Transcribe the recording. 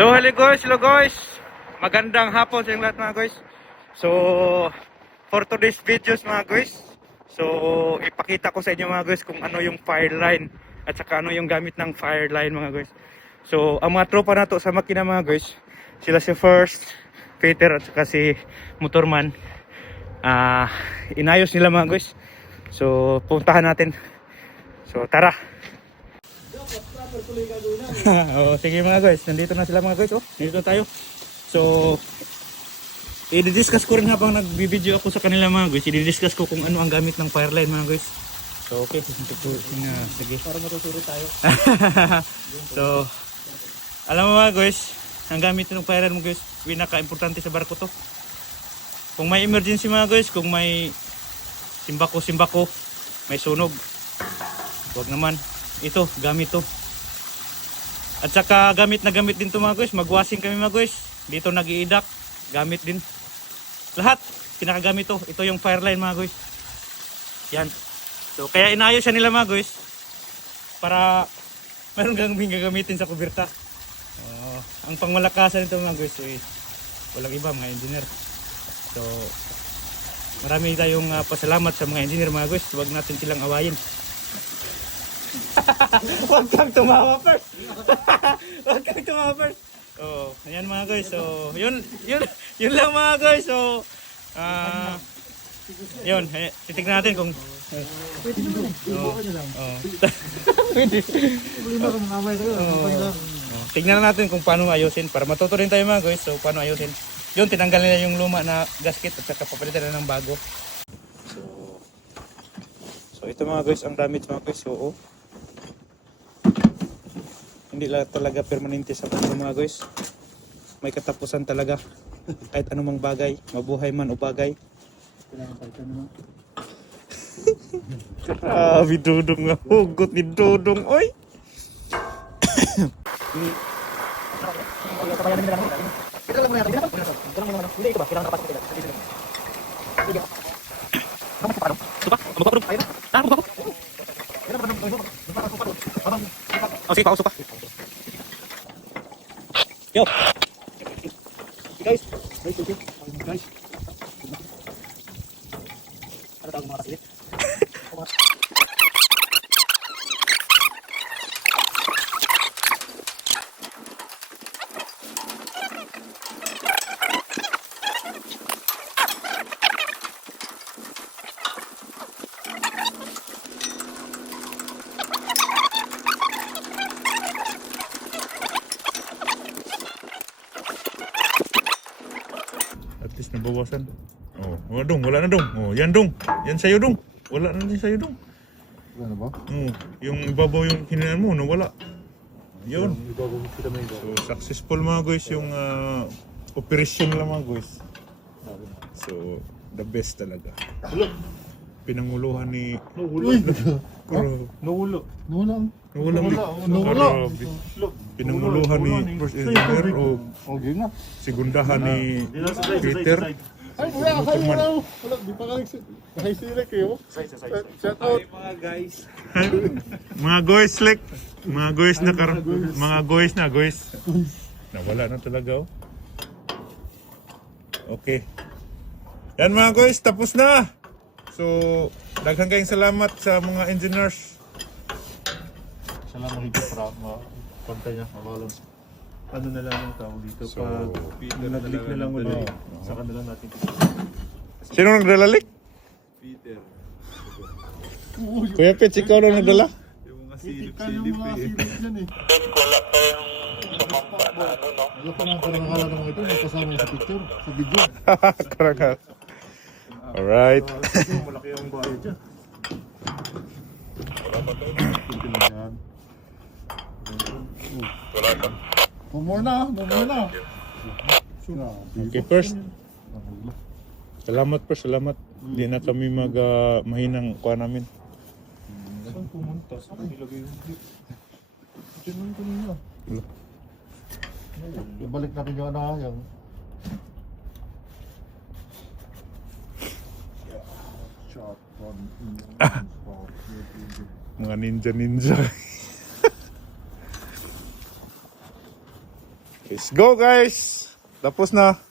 So hello guys, magandang hapon sa inyong lahat mga guys. So for today's videos mga guys, so ipakita ko sa inyo mga guys kung ano yung fire line at saka ano yung gamit ng fire line mga guys. So ang mga tropa nato sa makina mga guys, sila si First, Peter at saka si Motorman. Inayos nila mga guys. So puntahan natin. So tara. Oh, sige mga guys, nandito na sila mga guys. Oh, nandito na tayo. So, i-discuss ko rin habang nagbibideo ako sa kanila mga guys. I-discuss ko kung ano ang gamit ng fireline mga guys. So, okay. Sige. Para matusuri tayo. So, alam mo mga guys, ang gamit ng fireline mga guys, pinaka-importante sa barko to. Kung may emergency mga guys, kung may simbako, may sunog, wag naman. Ito, gamit to. At saka gamit din to mga guys. Magwashing kami mga guys. Dito nag-iidak. Gamit din. Lahat. Pinakagamit to. Ito yung fireline mga guys. Yan. So kaya inayos siya nila mga guys. Para meron kang gagamitin sa kuberta. Ang pangmalakasan nito mga guys. Walang iba mga engineer. So marami tayong pasalamat sa mga engineer mga guys. Huwag natin silang awayin. Huwag kang tumawa first. Huwag kang tumawa first. Oh, ayan mga guys. So, yun lang mga guys. So, yun, titignan natin kung tignan natin kung paano ayusin para matuto rin tayo mga guys. So, paano ayusin. Yun, tinanggal nila yung luma na gasket at saka papalitan na ng bago. So, ito mga guys, ang damage mga guys. So, hindi lang talaga permanente sa mga guys. May katapusan talaga. Kahit anumang bagay, mabuhay man o bagay. Grabe Dudong nga. Hugot ni Dudong. Oy! Oh, sige, pausok pa. Yo. Guys. Guys. Ano tawag mga kasit? At least nabawasan. Oh, wala dong, wala na dong. Oh, yan dong. Yan sa'yo dong. Wala na din sa'yo dong. Wala na ba? Yung ibabaw yung hinaan mo, nawala. Yun. So, successful mga guys yung operation lang mga guys. So, the best talaga. Pinanguluhan ni... Nawala. Pinanguluhan ni First Engineer o segundahan ni Peter. Ay, wala kayo na. Wala, di pa kayo sila kayo. Shout out. Mga guys. Mga guys like mga guys na guys. Nawala na talaga oh. Okay. Yan mga guys, tapos na. So, daghang kayong salamat sa mga engineers. Salamat higit para pantay niya, mabalance. Ano na lang yung tawag dito? So, nag-leak na lang ulit. Saka na lang natin. Sino nagdala-lik? Peter. Kuya Pets, ikaw lang nagdala? Yung mga silip-silip eh. Wala pa yung sumamba na ano, no? Wala pa mga karangalan ng mga ito, magkasama sa picture, sa video. Karangal. Alright. Malaki ang bahay dyan. Wala pa. No more na. Okay, First. Salamat First, salamat. Hindi na kami mahinang kuha namin. Saan pumunta? Saan nilagay yung jeep? Diyan ko niya. Ibalik natin yung ano yung... Mga ninja. Let's go guys! Tapos na.